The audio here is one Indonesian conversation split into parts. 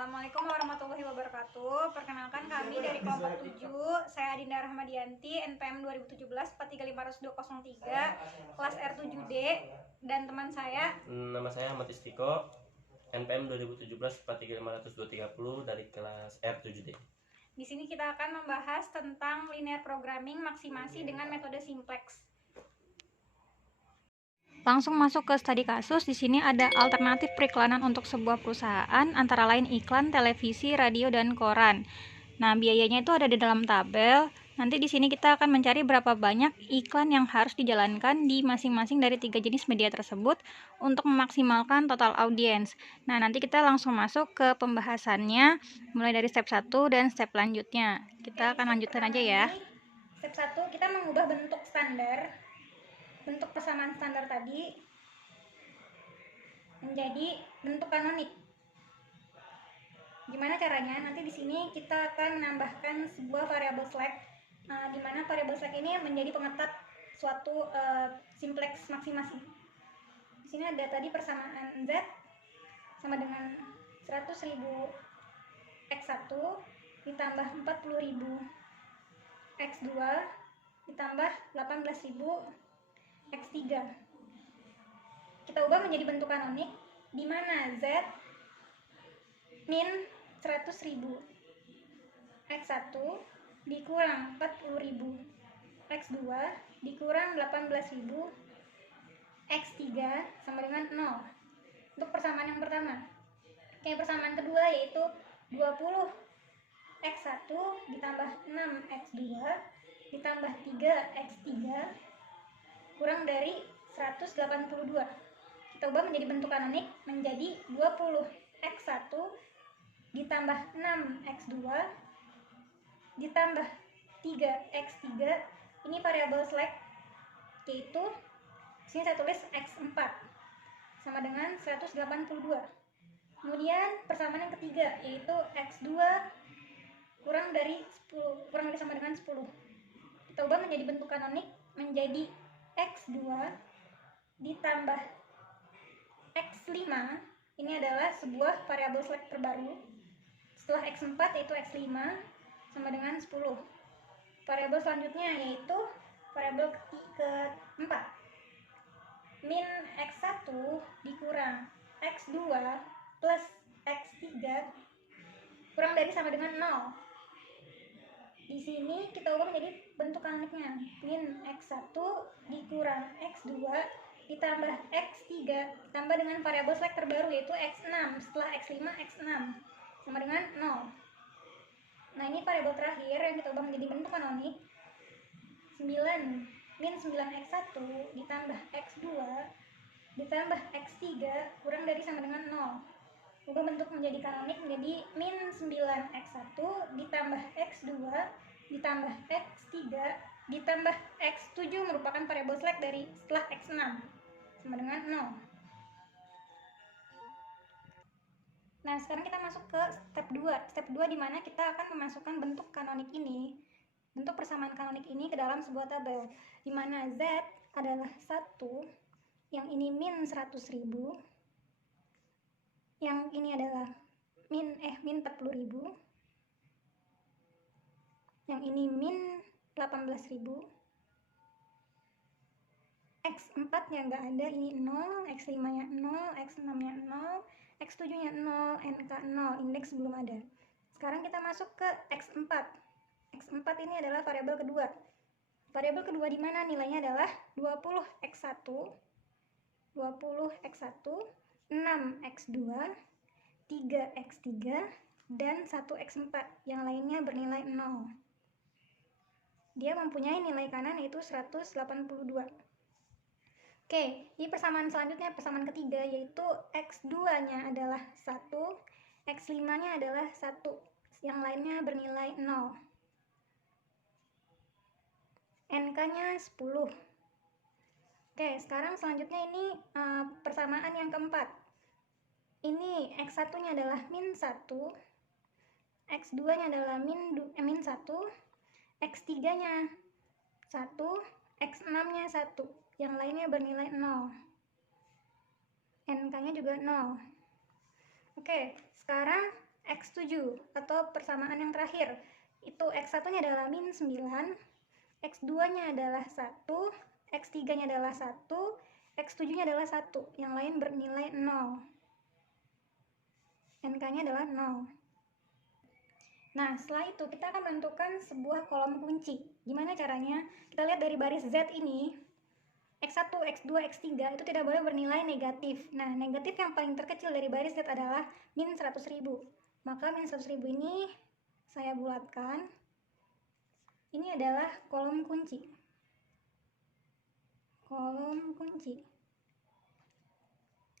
Assalamualaikum warahmatullahi wabarakatuh. Perkenalkan kami dari kelompok 7. Saya Adinda Rahmadianti, NPM 2017 4350203, kelas R7D, dan teman saya. Nama saya Ahmad Istiko, NPM 2017 4350230 dari kelas R7D. Di sini kita akan membahas tentang linear programming maksimasi dengan metode simplex. Langsung masuk ke studi kasus. Di sini ada alternatif periklanan untuk sebuah perusahaan, antara lain iklan, televisi, radio, dan koran. Nah, biayanya itu ada di dalam tabel. Nanti di sini kita akan mencari berapa banyak iklan yang harus dijalankan di masing-masing dari 3 jenis media tersebut untuk memaksimalkan total audiens. Nah, nanti kita langsung masuk ke pembahasannya, mulai dari step 1 dan step lanjutnya. Kita akan lanjutkan aja ya. Step 1, kita mengubah bentuk standar, bentuk persamaan standar tadi menjadi bentuk kanonik. Gimana caranya? Nanti di sini kita akan menambahkan sebuah variabel slack, di mana variabel slack ini menjadi pengetat suatu simplex maksimasi. Di sini ada tadi persamaan z sama dengan 100.000 x1 ditambah 40.000 x2 ditambah 18.000 x3. Kita ubah menjadi bentuk kanonik, di mana z min 100.000 x1 dikurang 40.000 x2 dikurang 18.000 x3 sama dengan 0. Untuk persamaan yang pertama. Oke, persamaan kedua yaitu 20 x1 ditambah 6 x2 ditambah 3 x3 kurang dari 182. Kita ubah menjadi bentuk kanonik menjadi 20 x1 ditambah 6 x2 ditambah 3 x3. Ini variabel slack, yaitu sini saya tulis x4 sama dengan 182. Kemudian persamaan yang ketiga yaitu x2 kurang dari sama dengan 10. Kita ubah menjadi bentuk kanonik menjadi x2 ditambah x5. Ini adalah sebuah variabel slack terbaru setelah x4 yaitu x5 sama dengan 10. Variabel selanjutnya yaitu variabel keempat, min x1 dikurang x2 plus x3 kurang dari sama dengan 0. Di sini kita ubah menjadi bentuk kanoniknya, min x1 dikurang x2 ditambah x3 ditambah dengan variabel slack terbaru yaitu x6 setelah x5 x6 sama dengan 0. Nah, ini variabel terakhir yang kita ubah menjadi bentuk kanonik, 9 min 9x1 ditambah x2 ditambah x3 kurang dari sama dengan 0. Ubah bentuk menjadi kanonik menjadi min 9x1 ditambah x2 ditambah x3 ditambah x7 merupakan variabel slack dari setelah x6 sama dengan 0. Nah, sekarang kita masuk ke step 2. Step 2 di mana kita akan memasukkan bentuk kanonik ini, bentuk persamaan kanonik ini ke dalam sebuah tabel, di mana z adalah 1, yang ini min 100.000, yang ini adalah min 40.000, yang ini min 18.000, x4 nya nggak ada, ini 0, x5 nya 0, x6 nya 0, x7 nya 0, nk 0, indeks belum ada. Sekarang kita masuk ke x4. X4 ini adalah variabel kedua. Variabel kedua di mana nilainya adalah 20x1, 20x1, 6x2, 3x3, dan 1x4. Yang lainnya bernilai 0. Dia mempunyai nilai kanan yaitu 182. Oke, di persamaan selanjutnya, persamaan ketiga, yaitu x2-nya adalah 1, x5-nya adalah 1, yang lainnya bernilai 0. NK-nya 10. Oke, sekarang selanjutnya ini persamaan yang keempat. Ini x1-nya adalah min 1, x2-nya adalah min 1, x3-nya 1, x6-nya 1. Yang lainnya bernilai 0. NK-nya juga 0. Oke, sekarang X7 atau persamaan yang terakhir. Itu X1-nya adalah min 9, X2-nya adalah 1, X3-nya adalah 1, X7-nya adalah 1. Yang lain bernilai 0. NK-nya adalah 0. Nah, setelah itu kita akan menentukan sebuah kolom kunci. Gimana caranya? Kita lihat dari baris Z ini, X1, X2, X3 itu tidak boleh bernilai negatif. Nah, negatif yang paling terkecil dari baris Z adalah min 100.000. Maka min 100.000 ini saya bulatkan. Ini adalah kolom kunci. Kolom kunci.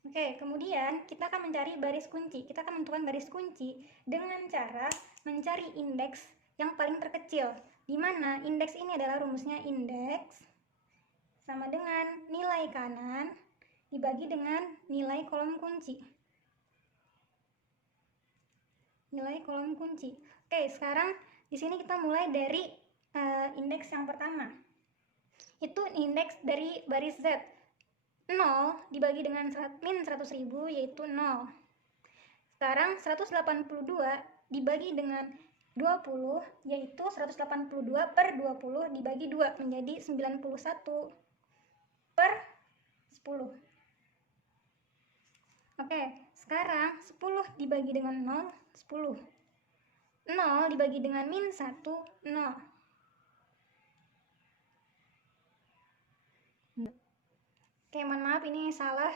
Oke, kemudian kita akan mencari baris kunci. Kita akan menentukan baris kunci dengan cara mencari indeks yang paling terkecil, di mana indeks ini adalah rumusnya indeks sama dengan nilai kanan dibagi dengan nilai kolom kunci. Nilai kolom kunci. Oke, sekarang di sini kita mulai dari indeks yang pertama. Itu indeks dari baris Z. 0 dibagi dengan min 100.000 yaitu 0. Sekarang 182 dibagi dengan 20 yaitu 182 per 20 dibagi 2 menjadi 91 per 10. Oke, sekarang 10 dibagi dengan 0, 10. 0 dibagi dengan min 1, 0. Oke, mohon maaf ini salah.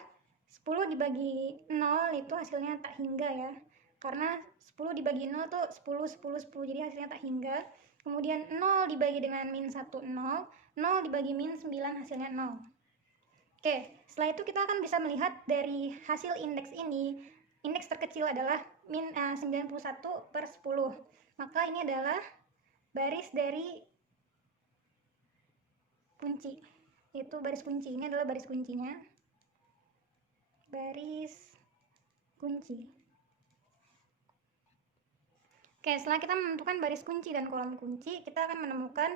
10 dibagi 0 itu hasilnya tak hingga ya. Karena 10 dibagi 0 tuh 10, 10, 10. Jadi hasilnya tak hingga. Kemudian 0 dibagi dengan min 1, 0. 0 dibagi min 9 hasilnya 0. Oke, setelah itu kita akan bisa melihat dari hasil indeks ini. Indeks terkecil adalah min 91 per 10. Maka ini adalah baris dari kunci. Itu baris kunci, ini adalah baris kuncinya. Baris kunci. Oke, setelah kita menentukan baris kunci dan kolom kunci, kita akan menemukan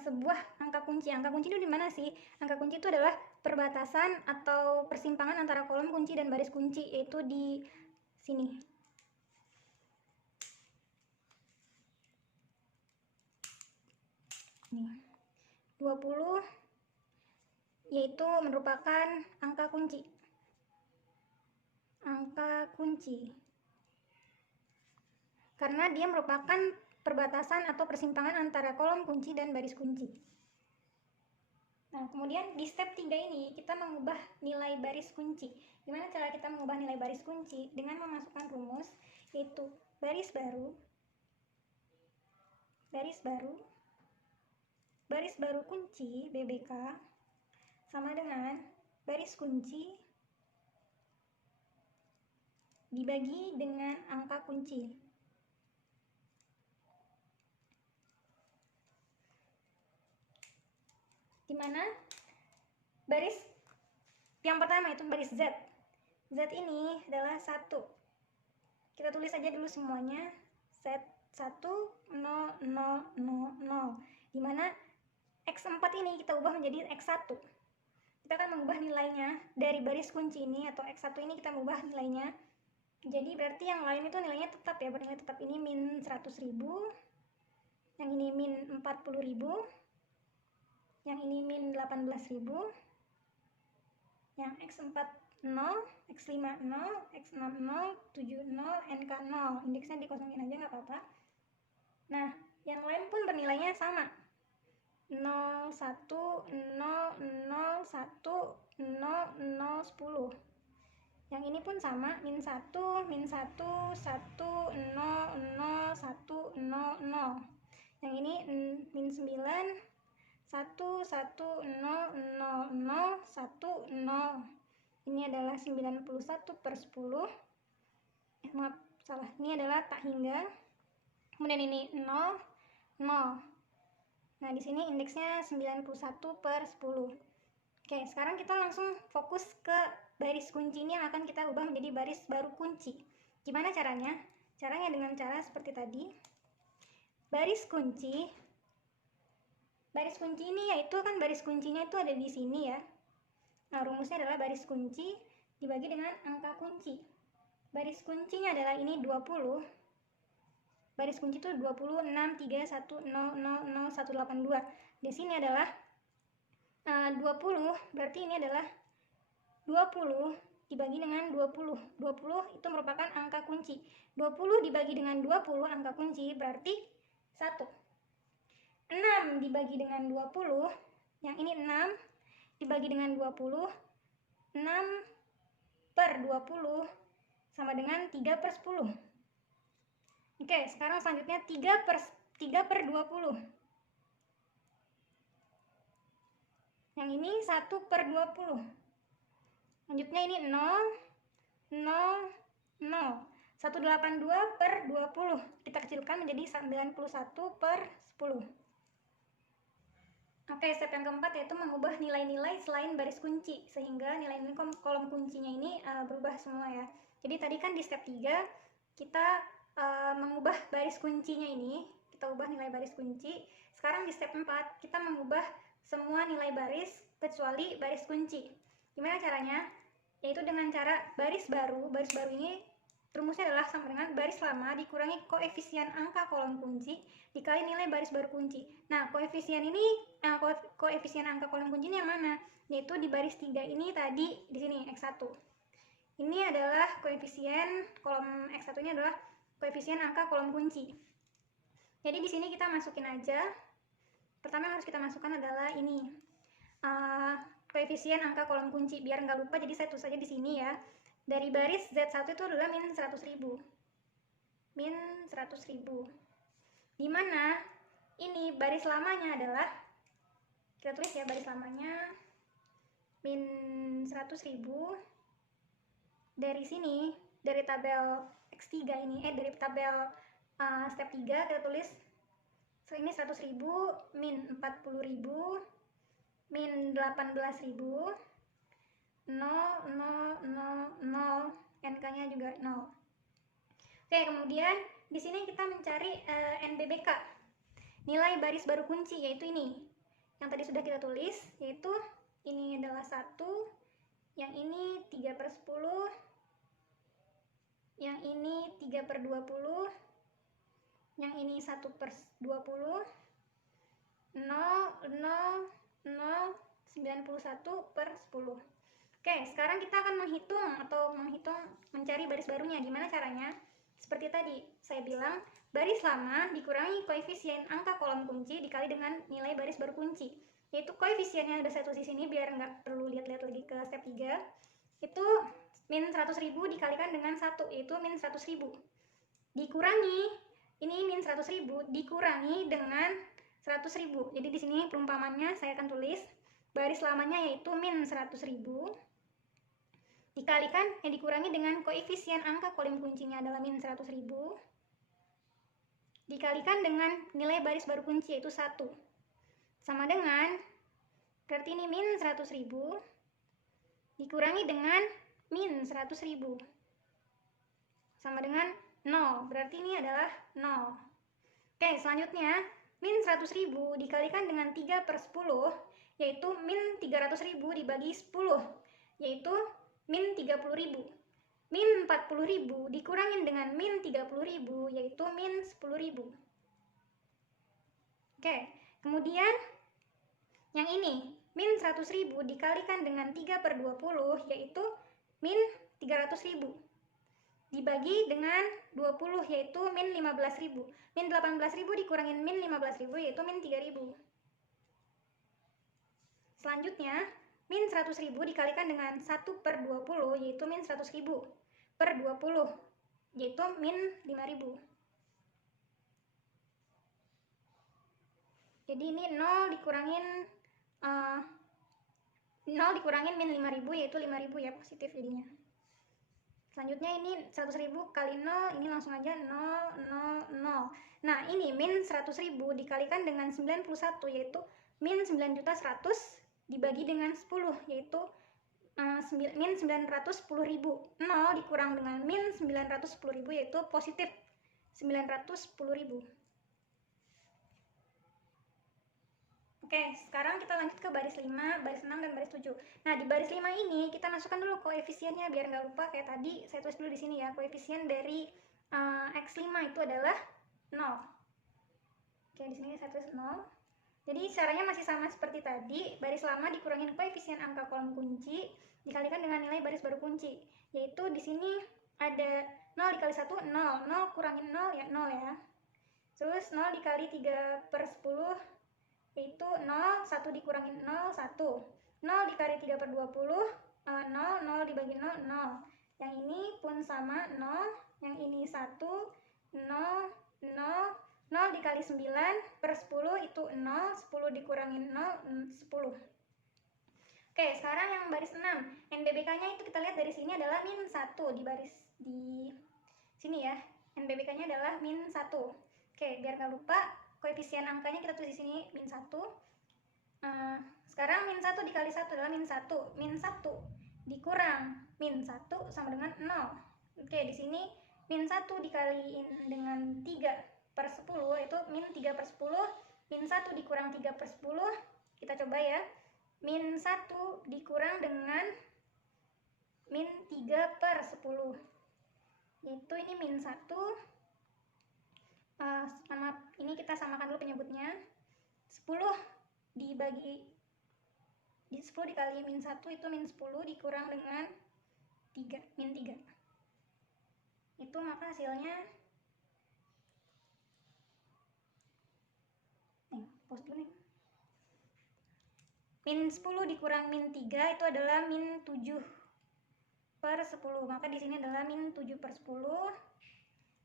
sebuah angka kunci. Angka kunci itu di mana sih? Angka kunci itu adalah perbatasan atau persimpangan antara kolom kunci dan baris kunci, yaitu di sini. Nih. 20 yaitu merupakan angka kunci. Angka kunci. Karena dia merupakan perbatasan atau persimpangan antara kolom kunci dan baris kunci. Nah, kemudian di step 3 ini kita mengubah nilai baris kunci. Gimana cara kita mengubah nilai baris kunci? Dengan memasukkan rumus, yaitu baris baru, baris baru kunci BBK sama dengan baris kunci dibagi dengan angka kunci. Di mana baris yang pertama itu baris Z. Z ini adalah 1. Kita tulis saja dulu semuanya. Z 1, 0, 0, 0, 0. Di mana X4 ini kita ubah menjadi X1. Kita akan mengubah nilainya dari baris kunci ini atau X1 ini kita mengubah nilainya. Jadi berarti yang lain itu nilainya tetap ya, bernilai tetap. Ini min 100.000, yang ini min 40.000, yang ini min 18.000, yang X4 0, X5 0, X6 0, 7 0, NK 0. Indeksnya dikosongin aja nggak apa-apa. Nah, yang lain pun bernilainya sama. 0, 1, 0, 0, 1, 0, 0, 10. Yang ini pun sama, min 1, min 1, 1, 0, 0, 1, 0, 0. Yang ini min 9, 1, 1, 0, 0, 0, 1, 0. Ini adalah 91 per 10. Maaf, salah. Ini adalah tak hingga. Kemudian ini 0, 0. Nah, di sini indeksnya 91 per 10. Oke, sekarang kita langsung fokus ke baris kunci ini yang akan kita ubah menjadi baris baru kunci. Gimana caranya? Caranya dengan cara seperti tadi. Baris kunci ini yaitu kan baris kuncinya itu ada di sini ya. Nah, rumusnya adalah baris kunci dibagi dengan angka kunci. baris kuncinya adalah ini 20. Baris kunci itu 20, 6, 3, 1, 0, 0, 0, 1, 8, 2. Di sini adalah 20, berarti ini adalah 20 dibagi dengan 20. 20 itu merupakan angka kunci. 20 dibagi dengan 20 angka kunci berarti 1. 6 dibagi dengan 20, yang ini 6 dibagi dengan 20, 6 per 20 sama dengan 3/10. Oke, sekarang selanjutnya 3/20. Yang ini 1/20. Selanjutnya ini 0, 0, 0. 182/20. Kita kecilkan menjadi 91/10. Oke, step yang keempat yaitu mengubah nilai-nilai selain baris kunci, sehingga nilai-nilai kolom kuncinya ini berubah semua ya. Jadi tadi kan di step 3 kita mengubah baris kuncinya ini, kita ubah nilai baris kunci. Sekarang di step 4 kita mengubah semua nilai baris kecuali baris kunci. Gimana caranya? Yaitu dengan cara baris baru ini rumusnya adalah sama dengan baris lama dikurangi koefisien angka kolom kunci dikali nilai baris baru kunci. Nah, koefisien ini koefisien angka kolom kunci ini yang mana? Yaitu di baris 3 ini tadi di sini X1. Ini adalah koefisien kolom X1 ini adalah koefisien angka kolom kunci. Jadi di sini kita masukin aja. Pertama yang harus kita masukkan adalah ini. Koefisien angka kolom kunci biar nggak lupa, jadi saya tulis saja di sini ya. Dari baris Z1 itu adalah min 100.000. Min 100.000. Dimana ini baris lamanya adalah, kita tulis ya baris lamanya min 100.000. Dari sini, dari tabel X3 ini, dari tabel step 3 kita tulis, so ini 100.000 min 40.000 min 18.000 0, 0, 0, 0, NK-nya juga 0. Oke, kemudian di sini kita mencari NBBK, nilai baris baru kunci, yaitu ini. Yang tadi sudah kita tulis, yaitu ini adalah 1, yang ini 3/10, yang ini 3/20, yang ini 1/20, 0, 0, 0, 91/10. Oke, sekarang kita akan menghitung mencari baris barunya. Gimana caranya? Seperti tadi saya bilang, baris lama dikurangi koefisien angka kolom kunci dikali dengan nilai baris baru kunci. Yaitu koefisiennya udah saya tulis di sini biar nggak perlu lihat-lihat lagi ke step 3. Itu min 100.000 dikalikan dengan 1, yaitu min 100.000. Dikurangi, ini min 100.000 dikurangi dengan 100.000. Jadi di sini perumpamannya saya akan tulis baris lamanya yaitu min 100.000 dikalikan dikurangi dengan koefisien angka kolom kuncinya adalah min 100.000 dikalikan dengan nilai baris baru kunci yaitu 1 sama dengan, berarti ini min 100.000 dikurangi dengan min 100.000 sama dengan 0, berarti ini adalah 0. Oke, selanjutnya min 100.000 dikalikan dengan 3/10 yaitu min 300.000 dibagi 10 yaitu min 30.000. Min 40.000 dikurangin dengan min 30.000 yaitu min 10.000. Oke, kemudian yang ini min 100.000 dikalikan dengan 3/20 yaitu min 300.000 dibagi dengan 20 yaitu min 15.000. Min 18.000 dikurangin min 15.000 yaitu min 3.000. Selanjutnya, min 100.000 dikalikan dengan 1/20 yaitu min 100.000 per 20 yaitu min 5.000. Jadi ini 0 dikurangin min 5.000 yaitu 5.000 ya, positif jadinya. Selanjutnya ini 100.000 kali 0, ini langsung aja 0, 0, 0. Nah, ini min 100.000 dikalikan dengan 91 yaitu min 9.100.000 dibagi dengan 10 yaitu min 910.000. 0 dikurang dengan min 910.000 yaitu positif 910.000. Oke, sekarang kita lanjut ke baris 5, baris 6, dan baris 7. Nah, di baris 5 ini kita masukkan dulu koefisiennya biar nggak lupa kayak tadi. Saya tulis dulu di sini ya, koefisien dari X5 itu adalah 0. Oke, di sini saya tulis 0. Jadi caranya masih sama seperti tadi, baris lama dikurangin koefisien angka kolom kunci dikalikan dengan nilai baris baru kunci. Yaitu di sini ada 0 dikali 1, 0. 0 kurangin 0 ya 0 ya. Terus 0 dikali 3/10 yaitu 0, 1 dikurangin 0, 1. 0 dikali 3/20, 0, 0 dibagi 0, 0. Yang ini pun sama, 0. Yang ini 1, 0, 0. 0 dikali 9/10 itu 0, 10 dikurangin 0, 10. Oke, sekarang yang baris 6. NBBK-nya itu kita lihat dari sini adalah -1 di baris di sini ya. NBBK-nya adalah -1. Oke, biar nggak lupa, koefisien angkanya kita tulis di sini -1. Sekarang -1 dikali 1 adalah -1. -1 dikurang -1 sama dengan 0. Oke, di sini -1 dikaliin dengan 3/10 itu -3/10. -1 dikurang 3/10. Kita coba ya. -1 dikurang dengan -3/10. Yaitu ini -1. Ini kita samakan dulu penyebutnya. 10 dibagi 10 dikali -1 itu -10 dikurang dengan 3, -3. Itu maka hasilnya pause dulu nih. -10 dikurang -3 itu adalah -7/10. Maka di sini adalah -7/10.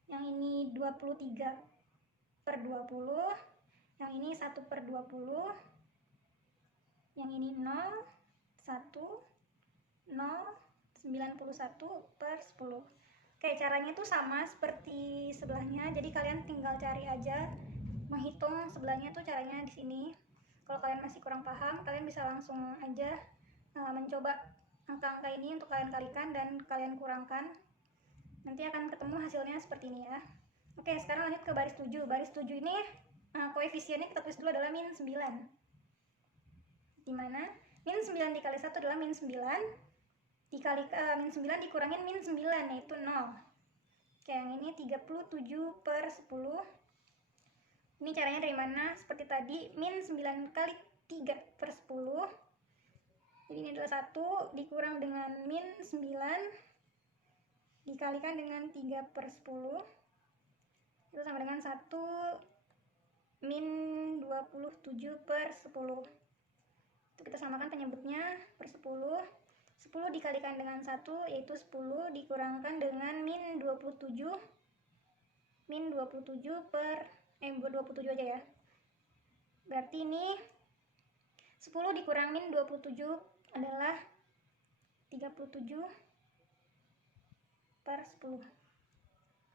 Yang ini 23/20. Yang ini 1/20. Yang ini 0, 1, 0, 91/10. Oke, caranya itu sama seperti sebelahnya. Jadi kalian tinggal cari aja, menghitung sebelahnya tuh caranya di sini. Kalau kalian masih kurang paham, kalian bisa langsung aja mencoba angka-angka ini untuk kalian kalikan dan kalian kurangkan. Nanti akan ketemu hasilnya seperti ini ya. Oke, sekarang lanjut ke baris 7. Baris 7 ini koefisiennya kita tulis dulu adalah -9. Dimana -9 dikali 1 adalah -9. Dikali -9 dikurangin -9 yaitu 0. Oke, yang ini 37/10. Ini caranya dari mana? Seperti tadi, -9 kali 3/10. Jadi ini adalah 1 dikurang dengan -9 dikalikan dengan 3/10. Itu sama dengan 1 -27/10. Itu kita samakan penyebutnya per 10. 10 dikalikan dengan 1 yaitu 10 dikurangkan dengan -27. -27 aja ya. Berarti ini 10 dikurang -27 adalah 37/10.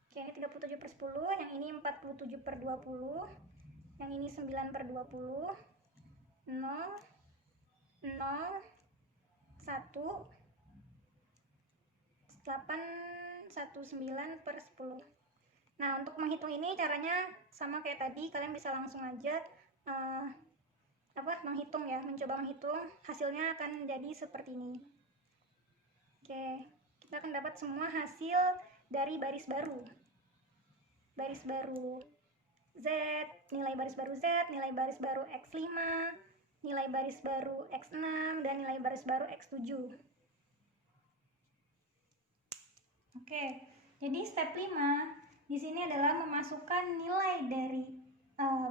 Oke, ini 37/10, yang ini 47/20, yang ini 9/20, 0, 0, 1, 819/10. Nah, untuk menghitung ini caranya sama kayak tadi, kalian bisa langsung aja menghitung ya, mencoba menghitung, hasilnya akan jadi seperti ini. Oke, kita akan dapat semua hasil dari baris baru. Baris baru Z, nilai baris baru Z, nilai baris baru X5, nilai baris baru X6, dan nilai baris baru X7. Oke, jadi step 5 di sini adalah memasukkan nilai dari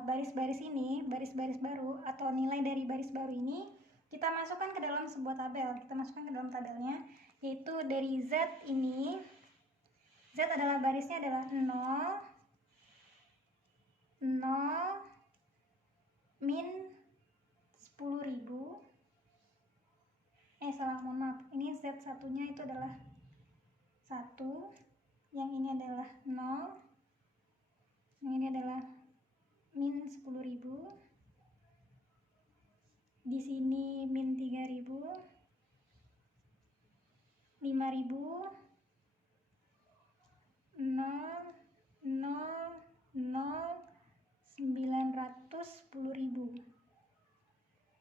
baris-baris ini, baris-baris baru atau nilai dari baris baru ini kita masukkan ke dalam sebuah tabel. Kita masukkan ke dalam tabelnya, yaitu dari Z ini, Z adalah barisnya adalah 0, 0, min 10.000. Mohon maaf, ini Z satunya itu adalah 1, yang ini adalah 0, yang ini adalah min 10.000, di sini min 3.000, 5.000, 0, 0, 0, 910.000.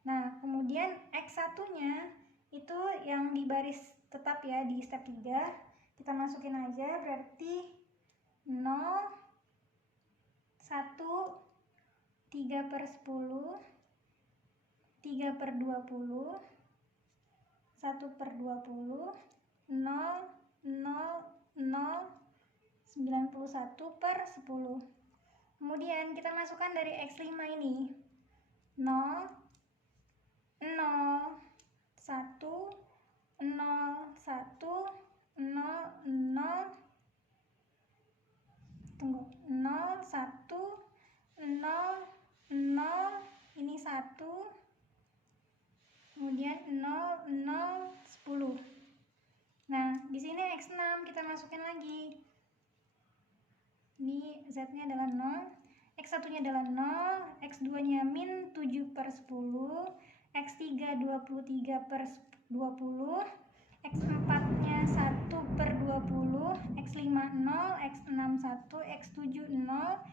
Nah, kemudian X1-nya itu yang di baris tetap ya, di step 3. Kita masukin aja, berarti 0, 1, 3/10, 3/20, 1/20, 0, 0, 0, 91/10. Kemudian kita masukkan dari X5 ini 0, 0, 1, 0, 1, 0, 0, tunggu, 0, 1, 0, 0, ini 1, kemudian 0, 0, 10. Nah, di sini X6 kita masukin lagi. Ini Z-nya adalah 0, X1-nya adalah 0, X2-nya min 7/10, X3 23/20, X4-nya 1/20, X5 0, X6 1, X7 0,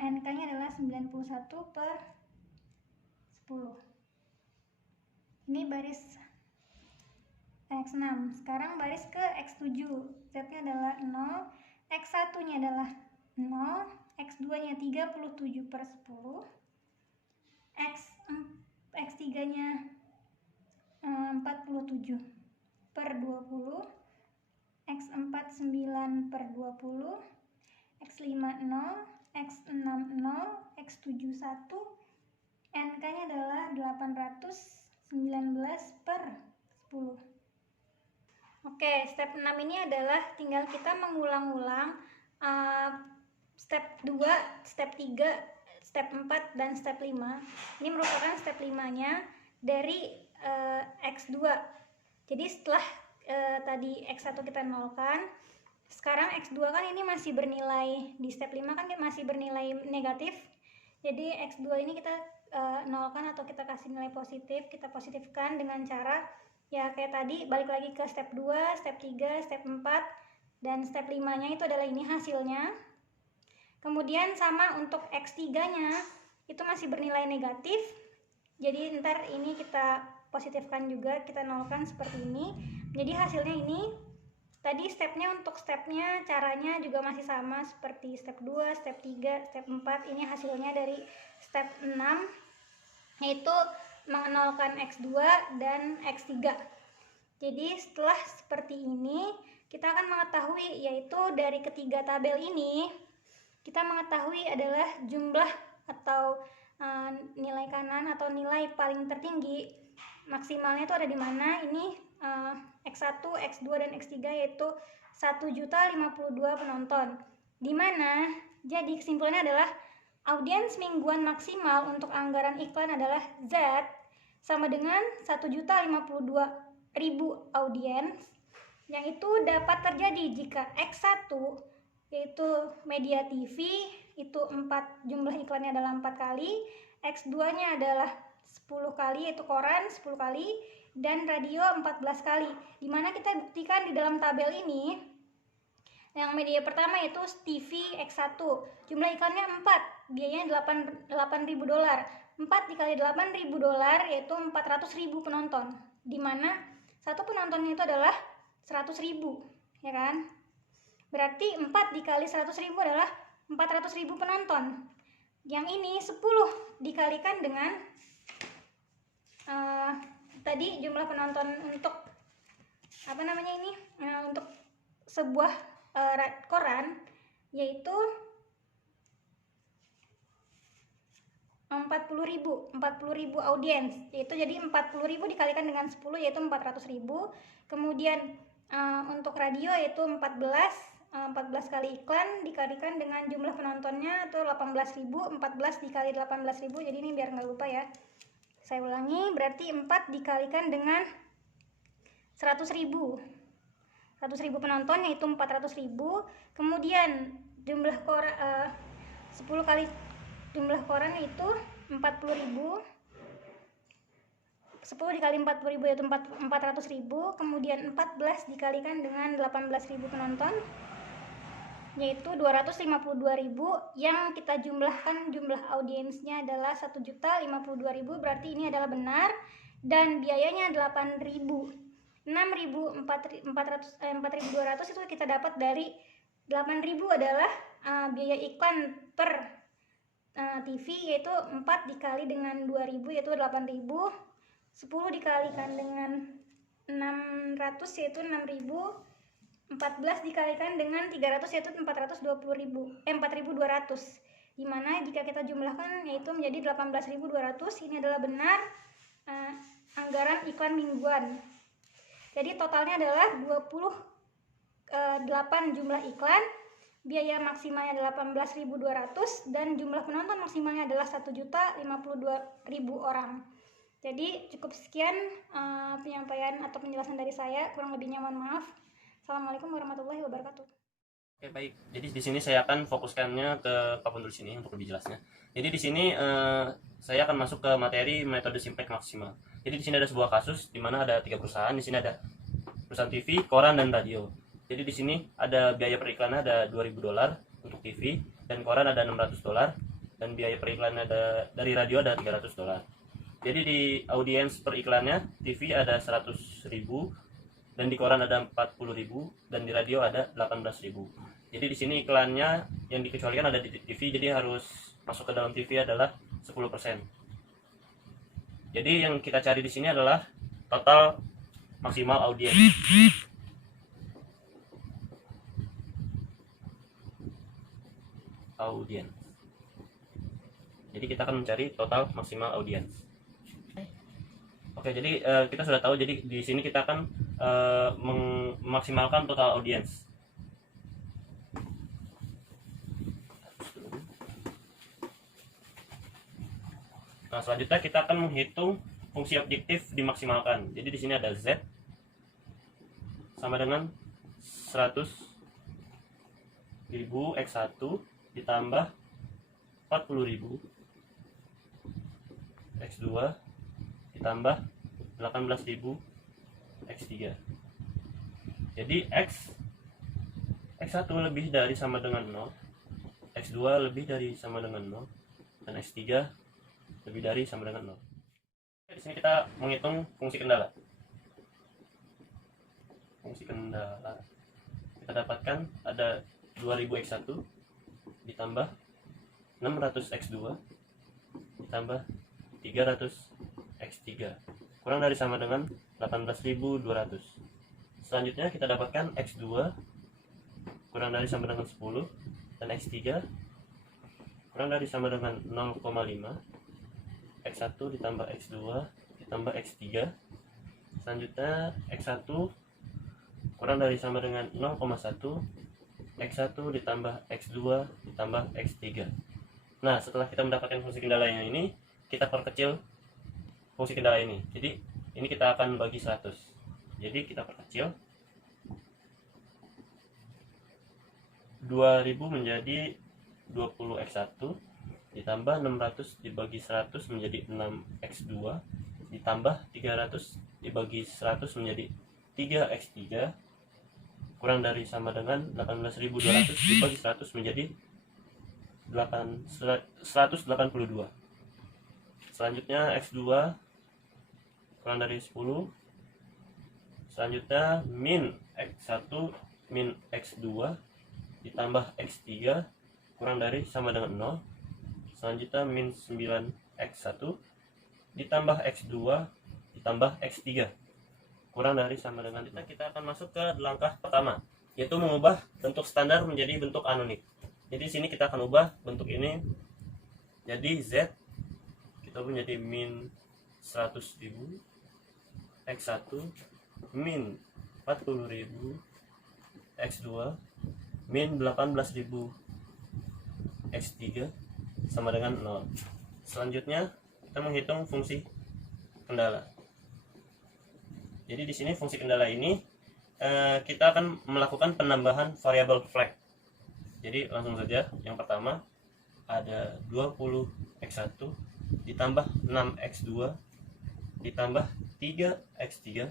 NK-nya adalah 91/10. Ini baris X6. Sekarang baris ke X7. Z-nya adalah 0, X1-nya adalah 0, X2-nya 37/10, X3-nya 47/20, X4 9/20, X5 0, X6 0, X7 1, NK-nya adalah 819/10. Oke, step 6 ini adalah tinggal kita mengulang-ulang step 2, step 3, step 4, dan step 5. Ini merupakan step 5-nya dari X2. Jadi setelah tadi X1 kita nolkan, sekarang X2 kan ini masih bernilai, di step 5 kan masih bernilai negatif. Jadi X2 ini kita nolkan atau kita kasih nilai positif, kita positifkan dengan cara ya kayak tadi, balik lagi ke step 2, step 3, step 4, dan step 5-nya itu adalah ini hasilnya. Kemudian sama untuk X3-nya itu masih bernilai negatif. Jadi ntar ini kita positifkan juga, kita nolkan seperti ini. Jadi hasilnya ini. Tadi stepnya, untuk stepnya caranya juga masih sama seperti step 2, step 3, step 4. Ini hasilnya dari step 6, yaitu mengenolkan X2 dan X3. Jadi setelah seperti ini, kita akan mengetahui, yaitu dari ketiga tabel ini, kita mengetahui adalah jumlah atau nilai kanan atau nilai paling tertinggi maksimalnya itu ada di mana. Ini X1, X2, dan X3, yaitu 1.052 penonton. Di mana, jadi kesimpulannya adalah audiens mingguan maksimal untuk anggaran iklan adalah Z sama dengan 1.052.000 audiens, yang itu dapat terjadi jika X1 yaitu media TV itu jumlah iklannya adalah 4 kali, X2-nya adalah 10 kali yaitu koran 10 kali, dan radio 14 kali. Dimana kita buktikan di dalam tabel ini, yang media pertama yaitu TV X1, jumlah iklannya 4, biayanya $8.000. 4 dikali $8.000 yaitu 400.000 penonton, dimana satu penontonnya itu adalah 100.000, ya kan? Berarti 4 dikali 100.000 adalah 400.000 penonton. Yang ini 10 dikalikan dengan tadi jumlah penonton untuk apa namanya ini, untuk sebuah koran, yaitu 40.000 audiens, yaitu jadi 40.000 dikalikan dengan 10 yaitu 400.000. Kemudian untuk radio yaitu 14 kali iklan dikalikan dengan jumlah penontonnya itu 18.000, 14 dikali 18.000, jadi ini biar nggak lupa ya, saya ulangi, berarti 4 dikalikan dengan 100.000 penonton yaitu 400.000. Kemudian jumlah koran 10 kali jumlah koran itu 40.000, 10 dikali 40.000 yaitu 400.000. Kemudian 14 dikalikan dengan 18.000 penonton yaitu 252.000, yang kita jumlahkan jumlah audiensnya adalah 1.052.000, berarti ini adalah benar, dan biayanya 8.000. 4.200 itu kita dapat dari 8.000 adalah biaya iklan per TV, yaitu 4 dikali dengan 2.000 yaitu 8.000, 10 dikalikan dengan 600 yaitu 6.000, 14 dikalikan dengan 300 yaitu 4.200, dimana jika kita jumlahkan yaitu menjadi 18.200. Ini adalah benar anggaran iklan mingguan. Jadi totalnya adalah 28 jumlah iklan, biaya maksimalnya 18.200, dan jumlah penonton maksimalnya adalah 1.052.000 orang. Jadi cukup sekian penyampaian atau penjelasan dari saya, kurang lebihnya mohon maaf. Assalamualaikum warahmatullahi wabarakatuh. Oke, baik. Jadi di sini saya akan fokuskannya ke papan tulis ini untuk lebih jelasnya. Jadi di sini saya akan masuk ke materi metode Simplex maksimal. Jadi di sini ada sebuah kasus di mana ada 3 perusahaan. Di sini ada perusahaan TV, koran, dan radio. Jadi di sini ada biaya periklannya ada $2.000 untuk TV, dan koran ada $600, dan biaya periklannya dari radio ada $300. Jadi di audiens periklannya TV ada 100.000, dan di koran ada 40.000, dan di radio ada 18.000. Jadi di sini iklannya yang dikecualikan ada di TV, jadi harus masuk ke dalam TV adalah 10%. Jadi yang kita cari di sini adalah total maksimal audiens. Jadi kita akan mencari total maksimal audiens. Oke, jadi kita sudah tahu. Jadi di sini kita akan memaksimalkan total audiens. Nah, selanjutnya kita akan menghitung fungsi objektif dimaksimalkan. Jadi di sini ada Z sama dengan 100.000 X1 ditambah 40.000 X2 ditambah 18.000 X3. Jadi X1 lebih dari sama dengan 0, X2 lebih dari sama dengan 0, dan X3 lebih dari sama dengan 0. Di sini kita menghitung fungsi kendala. Fungsi kendala kita dapatkan ada 2000 X1 ditambah 600 X2 ditambah 300 X3 kurang dari sama dengan 18.200. Selanjutnya kita dapatkan X2 kurang dari sama dengan 10, dan X3 kurang dari sama dengan 0,5. X1 ditambah X2 ditambah X3. Selanjutnya X1 kurang dari sama dengan 0,1. X1 ditambah X2 ditambah X3. Nah, setelah kita mendapatkan fungsi kendala yang ini, kita perkecil fungsi kendala ini. Jadi ini kita akan bagi 100. Jadi kita perkecil 2000 menjadi 20 X1 ditambah 600 dibagi 100 menjadi 6 X2 ditambah 300 dibagi 100 menjadi 3 X3 kurang dari sama dengan 18.200 dibagi 100 menjadi 182. Selanjutnya X2 kurang dari 10. Selanjutnya min X1 min X2 ditambah X3 kurang dari sama dengan 0. Selanjutnya min 9X1 ditambah X2 ditambah X3 kurang dari sama dengan 0. Kita akan masuk ke langkah pertama, yaitu mengubah bentuk standar menjadi bentuk anonim. Jadi di sini kita akan ubah bentuk ini jadi Z, kita menjadi min 100.000 X1 min 40.000 X2 min 18.000 X3 sama dengan 0. Selanjutnya kita menghitung fungsi kendala. Jadi di sini fungsi kendala ini kita akan melakukan penambahan variabel flag. Jadi langsung saja, yang pertama ada 20 X1 ditambah 6 X2 ditambah 3 X3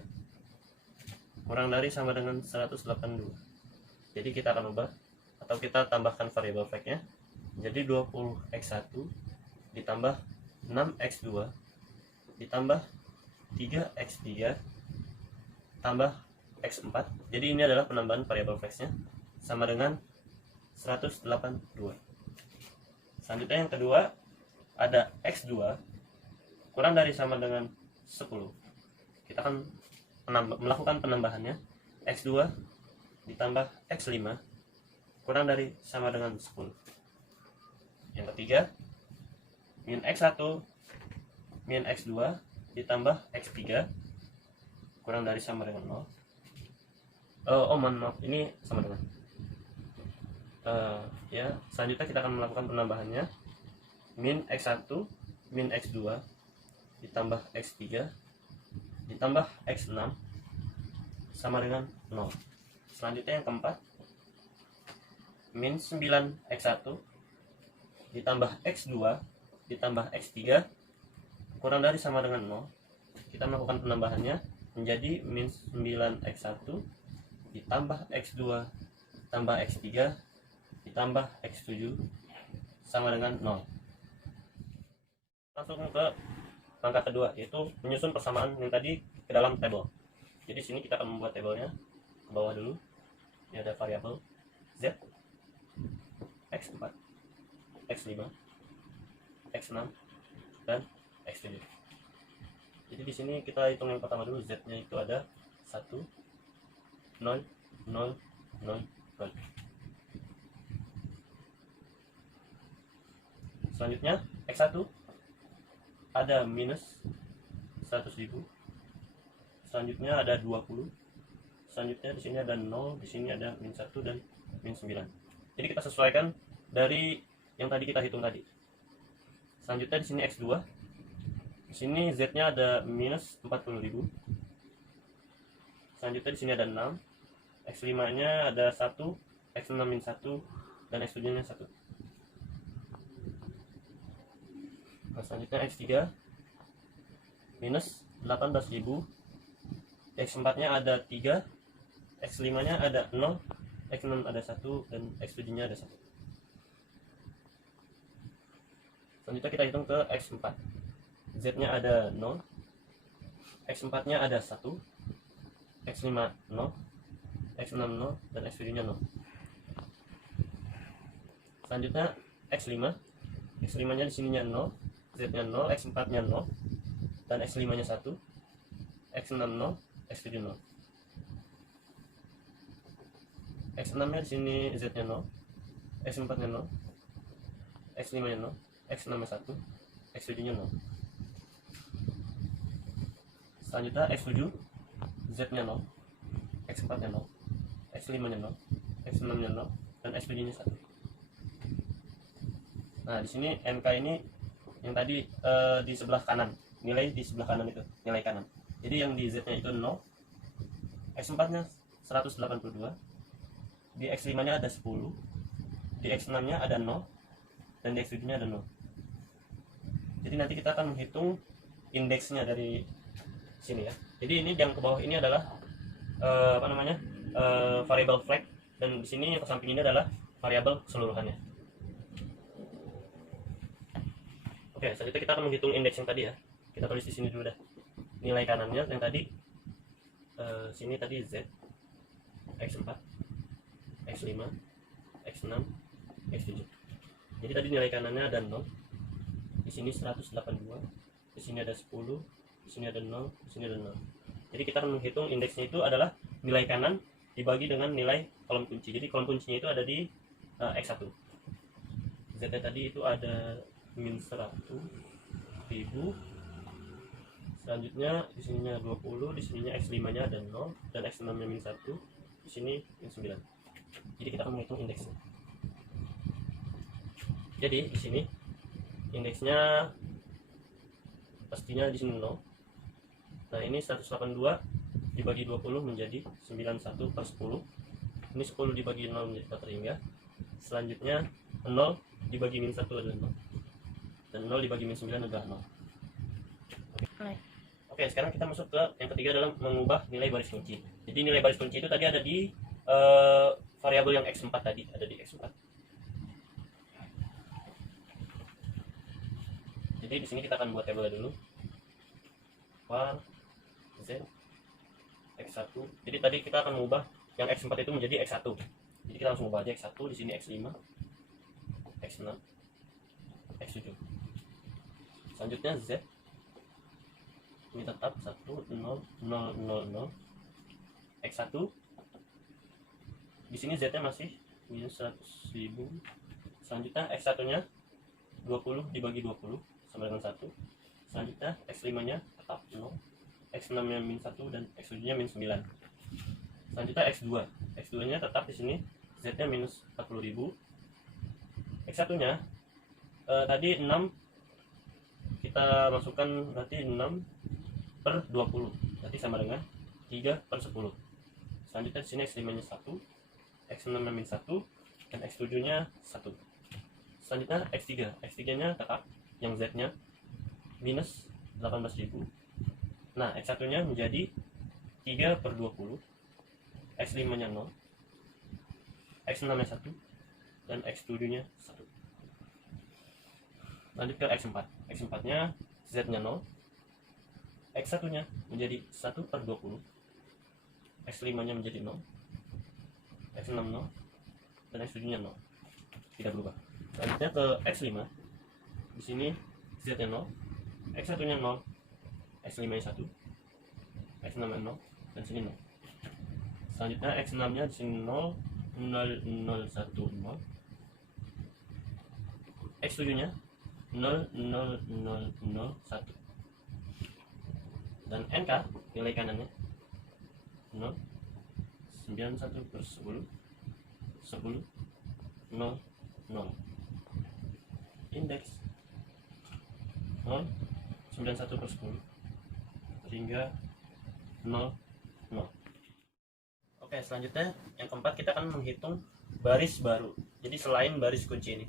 kurang dari sama dengan 182. Jadi kita akan ubah atau kita tambahkan variabel flag-nya. Jadi 20x1 ditambah 6x2 ditambah 3x3 tambah x4. Jadi ini adalah penambahan variabel flag-nya sama dengan 182. Selanjutnya yang kedua ada x2 kurang dari sama dengan 10. Kita akan melakukan penambahannya. X2 ditambah X5 kurang dari sama dengan 10. Yang ketiga, min X1 min X2 ditambah X3 kurang dari sama dengan 0. Maaf, ini sama dengan ya. Selanjutnya kita akan melakukan penambahannya. Min X1 min X2 ditambah X3 ditambah X6 sama dengan 0. Selanjutnya yang keempat, min 9x1 ditambah x2 ditambah x3 kurang dari sama dengan 0. Kita melakukan penambahannya menjadi min 9x1 ditambah x2 ditambah x3 ditambah x7 sama dengan 0. Langsung ke langkah kedua, yaitu menyusun persamaan yang tadi ke dalam tabel. Jadi sini kita akan membuat tabelnya. Ke bawah dulu. Ini ada variabel z, x4, x5, x6 dan x7. Jadi di sini kita hitung yang pertama dulu. Z-nya itu ada 1 0 0 0 0. Selanjutnya x1 ada minus 100.000. Selanjutnya ada 20. Selanjutnya di sini ada 0, di sini ada min 1 dan min 9. Jadi kita sesuaikan dari yang tadi kita hitung tadi. Selanjutnya di sini x2. Di sini z-nya ada minus 40.000. Selanjutnya di sini ada 6. X5-nya ada 1, x6 min 1 dan x7-nya 1. Nah, selanjutnya x3 minus 18.000. X4-nya ada 3, X5-nya ada 0, X6 ada 1 dan X7-nya ada 1. Selanjutnya kita hitung ke X4. Z-nya ada 0, X4-nya ada 1, X5 0, X6 0 dan X7-nya 0. Selanjutnya X5. X5-nya di sininya 0, Z-nya 0, X4-nya 0 dan X5-nya 1, X6 0, X7 0. X6-nya di sini Z-nya 0, X4-nya 0, X5-nya 0, X6-nya 1, X7-nya 0. Selanjutnya X7, Z-nya 0, X4-nya 0, X5-nya 0, X6-nya 0 dan X7-nya 1. Nah, di sini MK ini yang tadi di sebelah kanan, nilai di sebelah kanan itu, nilai kanan. Jadi yang di Z-nya itu 0, X4-nya 182, di X5-nya ada 10, di X6-nya ada 0, dan di X7-nya ada 0. Jadi nanti kita akan menghitung indeksnya dari sini ya. Jadi ini yang ke bawah ini adalah variabel flag, dan di sini yang ke samping ini adalah variabel keseluruhannya. Oke, selanjutnya kita akan menghitung indeks yang tadi ya. Kita tulis di sini dulu dah. Nilai kanannya yang tadi sini tadi Z, X4, X5, X6, X7. Jadi tadi nilai kanannya ada 0. Di sini 182, di sini ada 10, di sini ada 0, di sini ada 0. Jadi kita akan menghitung indeksnya itu adalah nilai kanan dibagi dengan nilai kolom kunci. Jadi kolom kuncinya itu ada di X1. Z tadi itu ada min 100.000. Selanjutnya di sininya 20, di sininya X5-nya ada 0 dan X6-nya min 1, di sini min 9. Jadi kita akan menghitung indeksnya. Jadi di sini indeksnya pastinya di sini 0. Nah, ini 182 dibagi 20 menjadi 91/10. Ini 10 dibagi 0 menjadi 4 hingga. Selanjutnya 0 dibagi min 1 adalah 0. Dan 0 dibagi min 9 adalah 0. Oke, sekarang kita masuk ke yang ketiga, dalam mengubah nilai baris kunci. Jadi nilai baris kunci itu tadi ada di variabel yang X4 tadi ada di X4. Jadi di sini kita akan buat tabelnya dulu. Var Z X1. Jadi tadi kita akan mengubah yang X4 itu menjadi X1. Jadi kita langsung ubah aja X1, di sini X5, X6, X7. Selanjutnya Z. Ini tetap 1 0 0 0 0. X1. Di sini Z-nya masih minus 100.000. Selanjutnya X1-nya 20 dibagi 20 sama dengan 1. Selanjutnya X5-nya tetap 0. X6-nya min 1 dan X7-nya min 9. Selanjutnya X2. X2-nya tetap di sini Z-nya minus 40.000. X1-nya tadi 6 kita masukkan berarti 6/20 berarti sama dengan 3/10. Selanjutnya di sini X5-nya 1, X6-nya min 1 dan X7-nya 1. Selanjutnya X3. X3-nya tetap yang Z-nya minus 18.000. Nah, X1-nya menjadi 3/20, X5-nya 0, X6-nya 1 dan X7-nya 1. Lanjut ke X4. X4-nya Z-nya 0, X1-nya menjadi 1/20, X5-nya menjadi 0, X6 0 dan X7-nya 0. Tidak berubah. Selanjutnya ke X5. Di sini Z-nya 0, X1-nya 0, X5-nya 1, X6-nya 0 dan sini 0. Selanjutnya X6-nya di sini 0 0 0 1 0. X7-nya 0 0 0 0 1. Dan NK nilai kanannya 0 91/10 10 0 0. Indeks 0 91/10 hingga 0 0. Oke, selanjutnya yang keempat kita akan menghitung baris baru. Jadi selain baris kunci ini.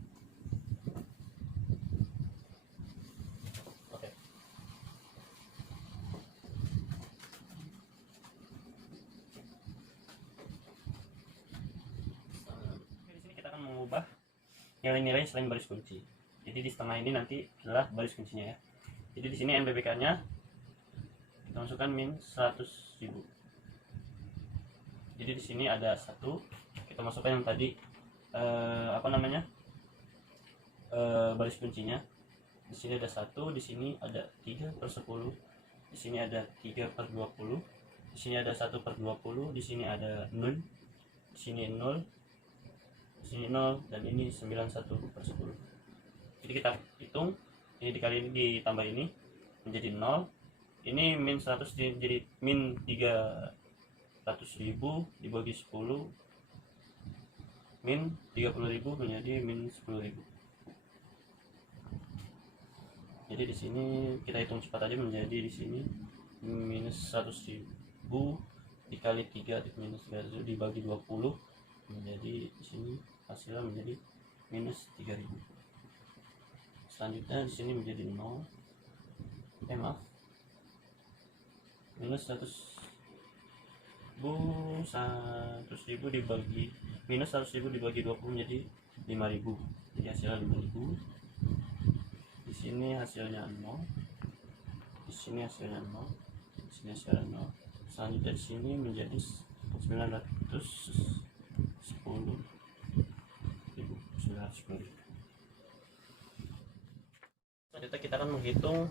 Oke. Di sini kita akan mengubah nilai-nilai selain baris kunci. Jadi di setengah ini nanti adalah baris kuncinya ya. Jadi di sini NBBK-nya kita masukkan min 100.000. Jadi di sini ada 1, kita masukkan yang tadi baris kuncinya. Di sini ada 1, di sini ada 3/10, di sini ada 3/20, di sini ada 1/20, di sini ada 0, di sini 0, di sini 0 dan ini 91/10. Jadi kita hitung ini dikali ini ditambah ini menjadi 0. Ini min 100 jadi min 300.000 dibagi 10 min 30.000 menjadi min 10.000. Jadi di sini kita hitung cepat aja menjadi di sini minus 100.000 dikali 3 minus 300 dibagi 20 menjadi di sini hasilnya menjadi minus 3.000. Selanjutnya di sini menjadi 0. Minus 100.000 dibagi minus 100.000 dibagi 20 menjadi 5.000. Jadi hasilnya 5.000. Di sini hasilnya 0. Di sini hasilnya 0. Di sini hasilnya 0. Selanjutnya di sini menjadi 910.000. Selanjutnya kita akan menghitung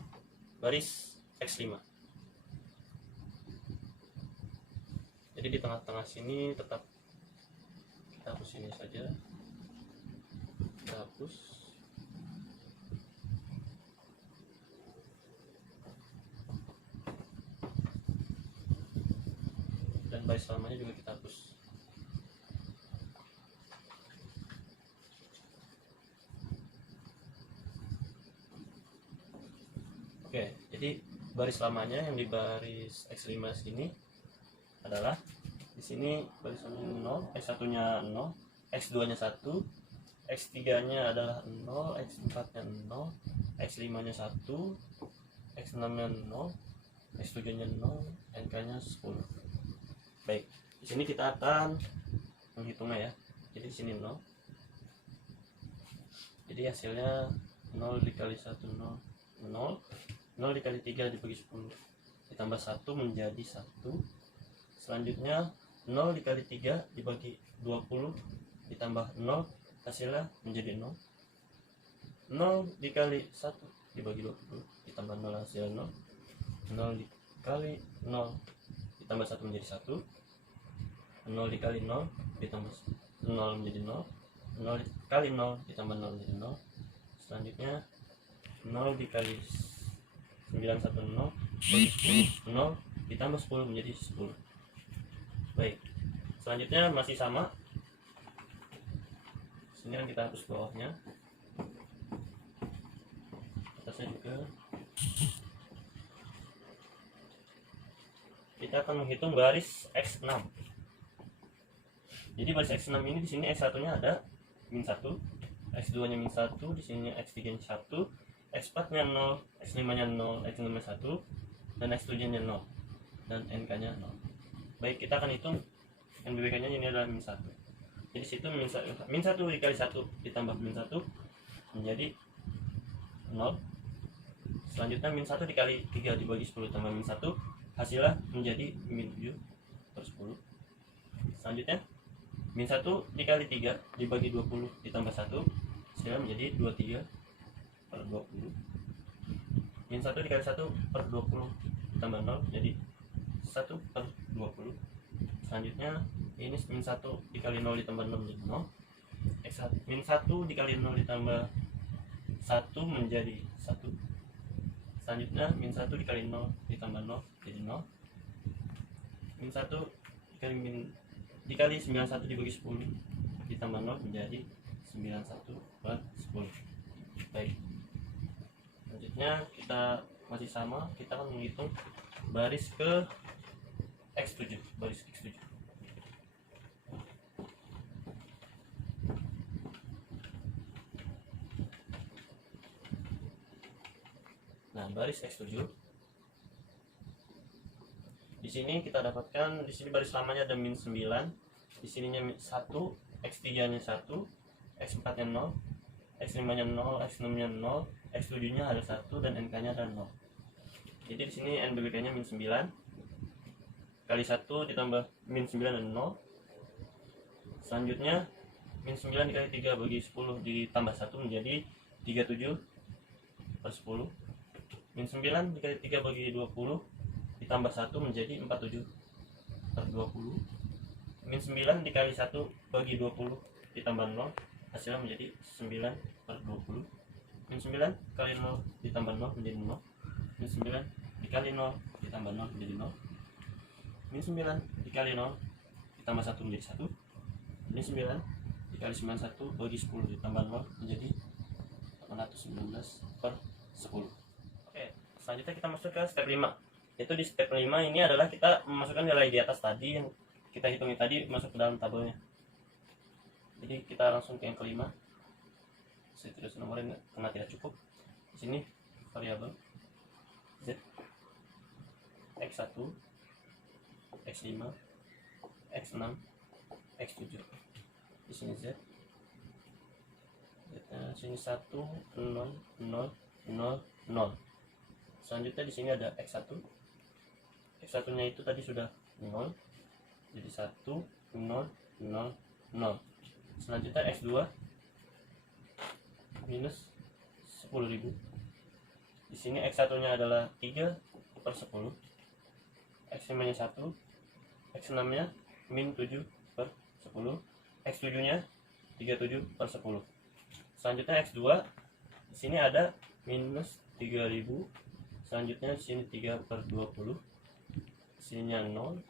baris X5. Jadi di tengah-tengah sini tetap kita hapus ini saja, kita hapus. Dan baris lamanya juga kita hapus. Oke, jadi baris lamanya yang di baris X5 sini adalah di sini barisannya 0, X1-nya 0, X2-nya 1, X3-nya adalah 0, X4-nya 0, X5-nya 1, X6-nya 0, X7-nya 0, NK-nya 10. Baik, di sini kita akan menghitungnya ya. Jadi di sini 0. Jadi hasilnya 0 dikali 1 0, 0 dikali 3 dibagi 10 ditambah 1 menjadi 1. Selanjutnya 0 dikali 3 dibagi 20 ditambah 0, hasilnya menjadi 0. 0 dikali 1 dibagi 20 ditambah 0, hasilnya 0. 0 dikali 0 ditambah 1 menjadi 1. 0 dikali 0 ditambah 0 menjadi 0. 0 dikali 0 ditambah 0 menjadi 0. Selanjutnya 0 dikali 910 bagi 10, 0 ditambah 10 menjadi 10. Baik, selanjutnya masih sama. Sini kan kita hapus bawahnya, atasnya juga. Kita akan menghitung baris X6. Jadi baris X6 ini di sini X1 nya ada min 1, X2 nya min 1, di sini X3 nya 1, X4 nya 0, X5 nya 0, X6 nya 1, dan X7 nya 0, dan NK nya 0. Baik, kita akan hitung NBWK nya ini adalah min 1. Jadi situ min 1 dikali 1 ditambah min 1 menjadi 0. Selanjutnya min 1 dikali 3 dibagi 10 tambah min 1, hasilnya menjadi min 7 per 10. Selanjutnya min 1 dikali 3 dibagi 20 ditambah 1, hasilnya menjadi 23 per 20. Min 1 dikali 1 per 20 ditambah 0 jadi 1 per 20. Selanjutnya ini min 1 dikali 0 ditambah 0 menjadi 0. Min 1 dikali 0 ditambah 1 menjadi 1. Selanjutnya min 1 dikali 0 ditambah 0 jadi 0. Min 1 dikali 91 dibagi 10 ditambah 0 menjadi 91 per 10. Baik, selanjutnya kita masih sama, kita akan menghitung baris ke X7, baris X7. Nah, baris X7 di sini kita dapatkan, di sini baris lamanya ada min 9, di sininya 1, X3 nya 1, X4 nya 0, X5 nya 0, X6 nya 0, X7 nya ada 1, dan NK nya ada 0. Jadi di sini NBWK nya min 9 kali 1 ditambah min 9 dan 0. Selanjutnya min 9 dikali 3 bagi 10 ditambah 1 menjadi 37 per 10. Min 9 dikali 3 bagi 20 ditambah 1 menjadi 47 per 20. Min 9 dikali 1 bagi 20 ditambah 0, hasilnya menjadi 9 per 20. Min 9 kali 0 ditambah 0 menjadi 0. Min 9 dikali 0 ditambah 0 menjadi 0. Min 9 dikali 0 ditambah 1 menjadi 1. Min 9 dikali 91 bagi 10 ditambah 0 menjadi 819 per 10. Oke, selanjutnya kita masuk ke step 5. Itu di step 5 ini adalah kita memasukkan nilai di atas tadi yang kita hitungi tadi masuk ke dalam tabelnya. Jadi kita langsung ke yang kelima. Saya tulis nomornya karena tidak cukup. Di sini variabel Z, X1, X5, X6, X7. Di sini Z. Di sini 1 0 0 0 0. Selanjutnya di sini ada X1. X1 nya itu tadi sudah 0, jadi 1 0 0 0. Selanjutnya X2 minus 10.000. Di sini X1 nya adalah 3 per 10, X5 nya 1, X6 nya min 7 per 10, X7 nya 37 per 10. Selanjutnya X2 di sini ada minus 3.000. Selanjutnya di sini 3 per 20, sininya 0,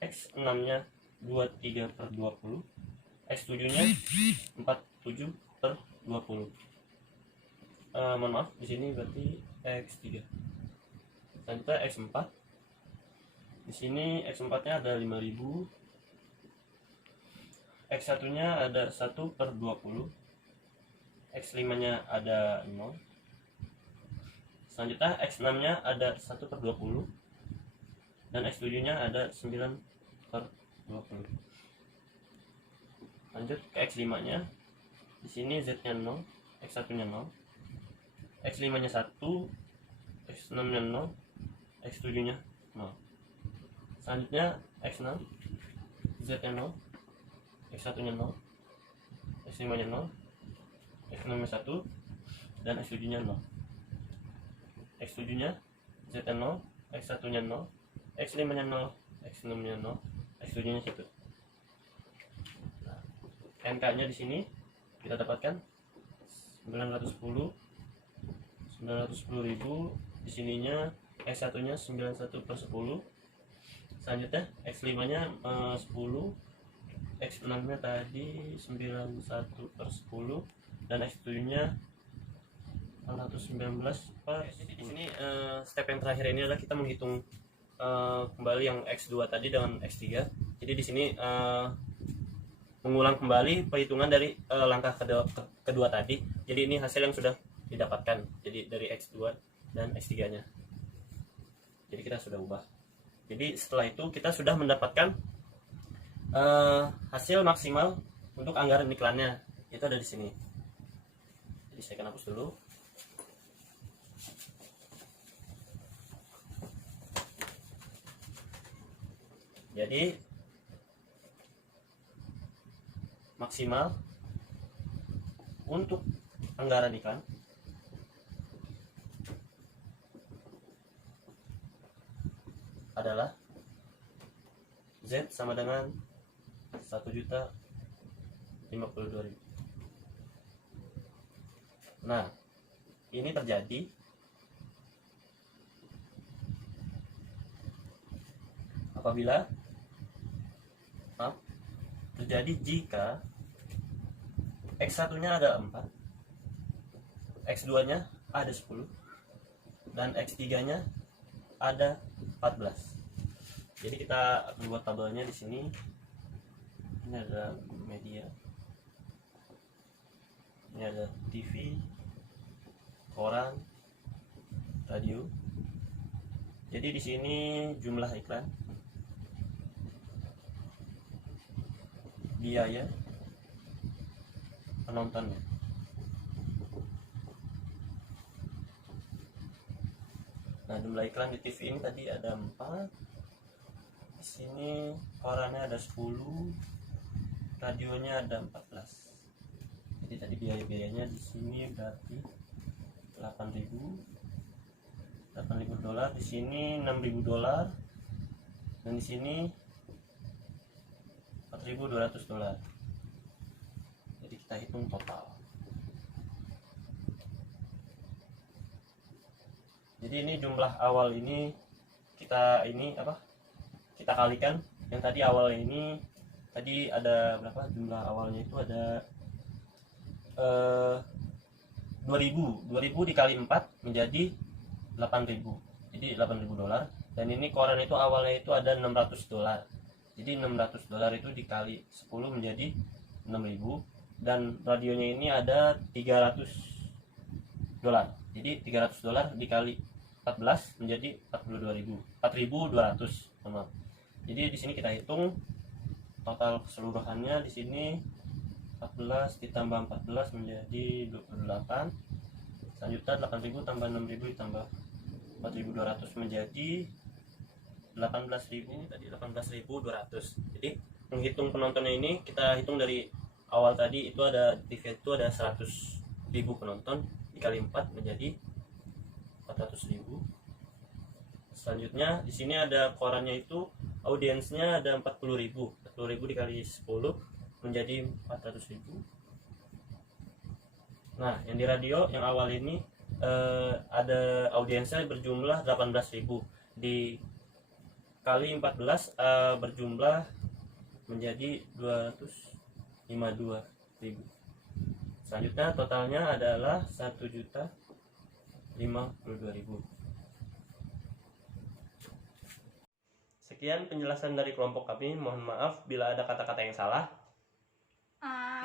X6 nya 23 per 20, X7 nya 47 per 20. Mohon maaf, di sini berarti X3. Selanjutnya X4. Di sini X4 nya ada 5000, X1 nya ada 1 per 20, X5 nya ada 0. Selanjutnya X6 nya ada 1 per 20, dan X7 nya ada 9 per 20. Lanjut ke X5 nya. Di sini Z nya 0, X1 nya 0, X5 nya 1, X6 nya 0, X7 nya 0. Selanjutnya X6, Z nya 0, X1 nya 0, X5 nya 0, X6 nya 1, dan X7 nya 0. X7 nya Z nya 0, X1 nya 0, X5 nya 0, X6 nya 0, X7 nya 1. Nah, NK nya di sini kita dapatkan 910.000. Di sininya X1 nya 91/10. Selanjutnya X5 nya 10, X6 nya tadi 91/10, dan X7 nya 419/10. Jadi di sini step yang terakhir ini adalah kita menghitung kembali yang X2 tadi dengan X3. Jadi di sini mengulang kembali perhitungan dari langkah kedua tadi. Jadi ini hasil yang sudah didapatkan. Jadi dari X2 dan X3 nya. Jadi kita sudah ubah. Jadi setelah itu kita sudah mendapatkan hasil maksimal untuk anggaran iklannya. Itu ada di sini. Jadi saya akan hapus dulu. Jadi maksimal untuk anggaran iklan adalah Z sama dengan 1.052.000. Nah, ini terjadi apabila terjadi jika X1 nya ada 4, X2 nya ada 10, dan X3 nya ada 14. Jadi kita akan buat tabelnya di sini. Ini ada media, ini ada TV, koran, radio. Jadi di sini jumlah iklan, biaya, penontonnya. Nah, jumlah iklan di TV ini tadi ada 4. Di sini korannya ada 10, radionya ada 14. Jadi tadi biaya-biayanya di sini berarti 8.000 dolar, di sini 6.000 dolar, dan di sini 4.200 dolar. Jadi kita hitung total. Jadi ini jumlah awal ini kita kalikan. Yang tadi awalnya ini tadi ada berapa jumlah awalnya itu ada 2000 dikali 4 menjadi 8.000. Jadi 8.000 dolar. Dan ini koran itu awalnya itu ada 600 dolar. Jadi 600 dolar itu dikali 10 menjadi 6.000. Dan radionya ini ada 300 dolar. Jadi 300 dolar dikali 14 menjadi 4.200. Jadi di sini kita hitung total keseluruhannya. Di sini 14 ditambah 14 menjadi 28. Selanjutnya 8.000 tambah 6.000 ditambah 4.200 menjadi 18.000. Ini tadi 18.200. Jadi menghitung penontonnya ini kita hitung dari awal tadi itu ada TV itu ada 100.000 penonton dikali 4 menjadi 400.000. Selanjutnya di sini ada korannya itu audiensnya ada 40.000. 40.000 dikali 10 menjadi 400.000. Nah, yang di radio yang awal ini ada audiensnya berjumlah 18.000 dikali 14 berjumlah menjadi 252.000. Selanjutnya totalnya adalah 1.052.000. Sekian penjelasan dari kelompok kami. Mohon maaf bila ada kata-kata yang salah.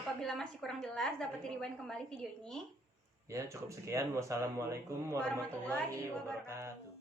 Apabila masih kurang jelas, dapat di-rewind kembali video ini. Ya, cukup sekian. Wassalamualaikum warahmatullahi wabarakatuh.